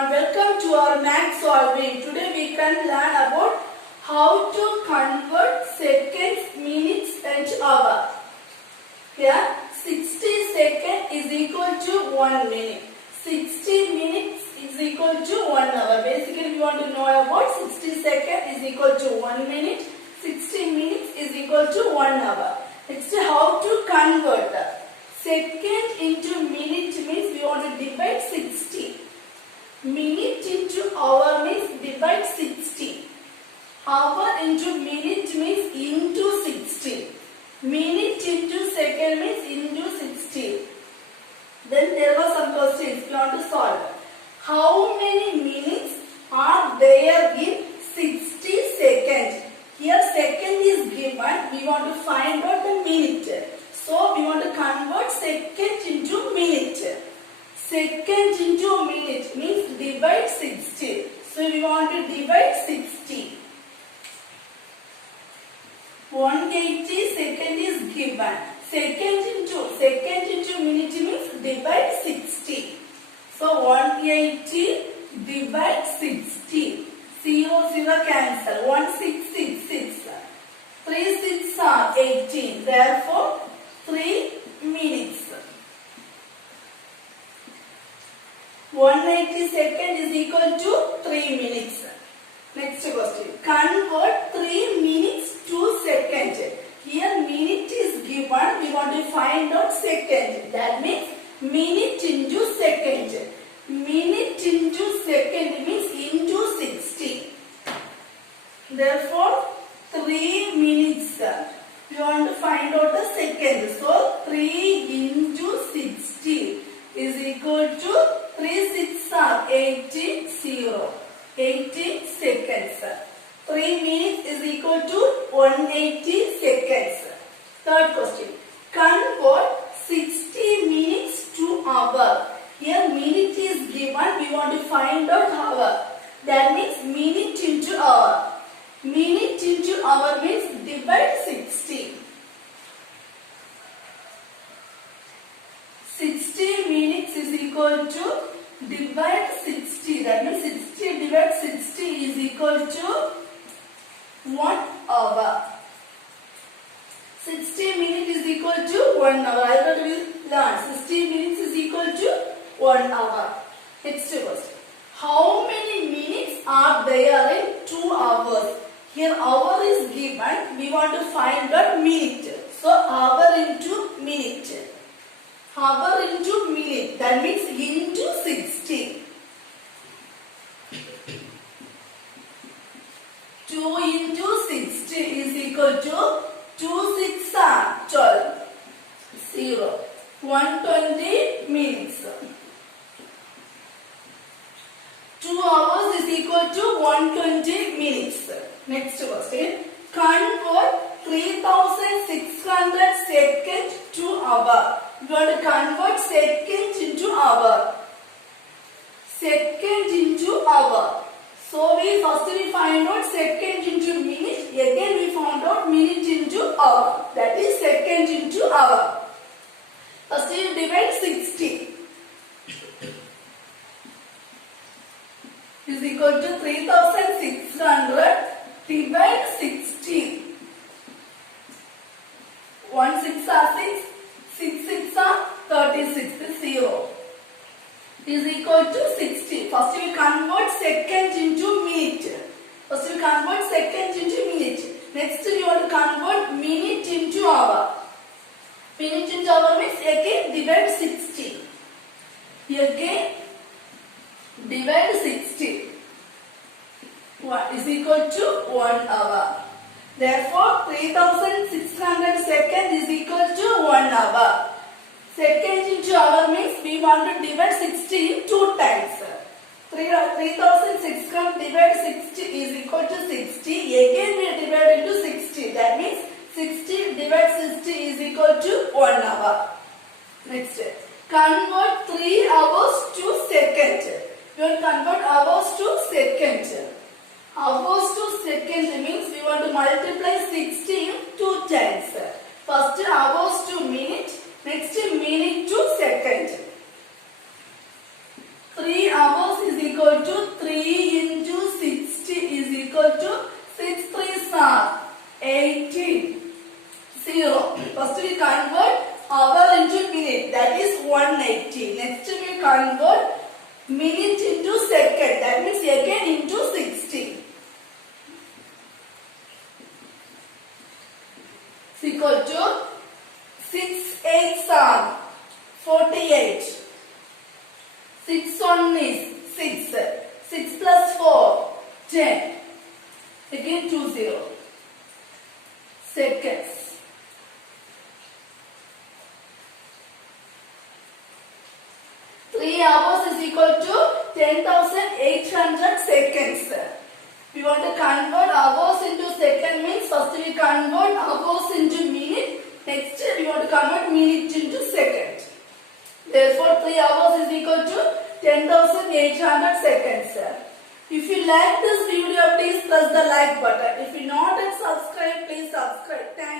everyone, welcome to our math solving. Today we can learn about how to convert seconds, minutes and hour. Here 60 seconds is equal to 1 minute. 60 minutes is equal to 1 hour. Basically we want to know about 60 seconds is equal to 1 minute. 60 minutes is equal to 1 hour. Next, how to convert second into minute means we want to divide 60. Minute into hour means divide 60. Hour into minute means into 60. Minute into second means into 60. Then there were some questions we want to solve. How many minutes are there in 60 seconds? Here second is given. We want to find out the minute. So we want to convert second into minute. Second into minute means divide 60. So we want to divide 60. 180 second is given. Second into minute means divide 60. So 180 divide 60. 0 0 cancel. 1 6 6 6. 3 6 are 18. Therefore 3 minutes. 180 second is equal to 3 minutes. Next question. Convert 3 minutes to second. Here minute is given. We want to find out second. That means minute into second. Minute into second means into 60. Therefore 3 minutes. We want to find out the second. So 3 into 60 is equal to 3 6 are 80 0. 80 seconds. 3 minutes is equal to 180 seconds. Third question. Convert 60 minutes to hour. Here minute is given. We want to find out hour. That means minute into hour. Minute into hour means divide 60. 60 minutes is equal to divide 60. That means 60 divided 60 is equal to 1 hour. 60 minutes is equal to 1 hour. I thought we learned 60 minutes is equal to 1 hour. Next question. How many minutes are there in 2 hours? Here hour is given. We want to find out minute. So hour into minute. Hour into minute. That means into 60. 2 into 60 is equal to 2 6 are 12. 0. 120 minutes. 2 hours is equal to 120 minutes. Next question. Convert 3600 seconds to hour. We want to convert second into hour. Second into hour. So we find out second into minute. Again we found out minute into hour. That is second into hour. First we divide 60. Is equal to 3600 divide 60. 1 6 are 6. 6 6 are 36. Is 0. Is equal to 60. First we convert second into minute. First we convert second into minute. Next we want to convert minute into hour. Minute into hour means again divide 60. Again divide 60. 1 is equal to 1 hour. Therefore 3600 seconds is equal to 1 hour. Second into hour means we want to divide 60 in 2 times. 3600 divided 60 is equal to 60. Again we divide into 60. That means 60 divided 60 is equal to 1 hour. Next. Convert 3 hours to second. We will convert hours to second. Hours to second means we want to multiply 60 in 2 times. First hours to minute. Next minute to second. 3 hours is equal equal to 3 into 60 is equal to 6 3s are 18. 0. First we convert hour into minute, that is 180. Next we convert minute into second, that means again into 60. Is equal to 6 8s are 48. 6 1 is 6. 6 plus 4, 10. Again 2 0. Seconds. 3 hours is equal to 10,800 seconds. We want to convert hours into second, means first we convert hours into minute. Next we want to convert minute into second. Therefore 3 hours is equal to 10,800 seconds. If you like this video, please press the like button. If you not yet subscribed, please subscribe. Thank you.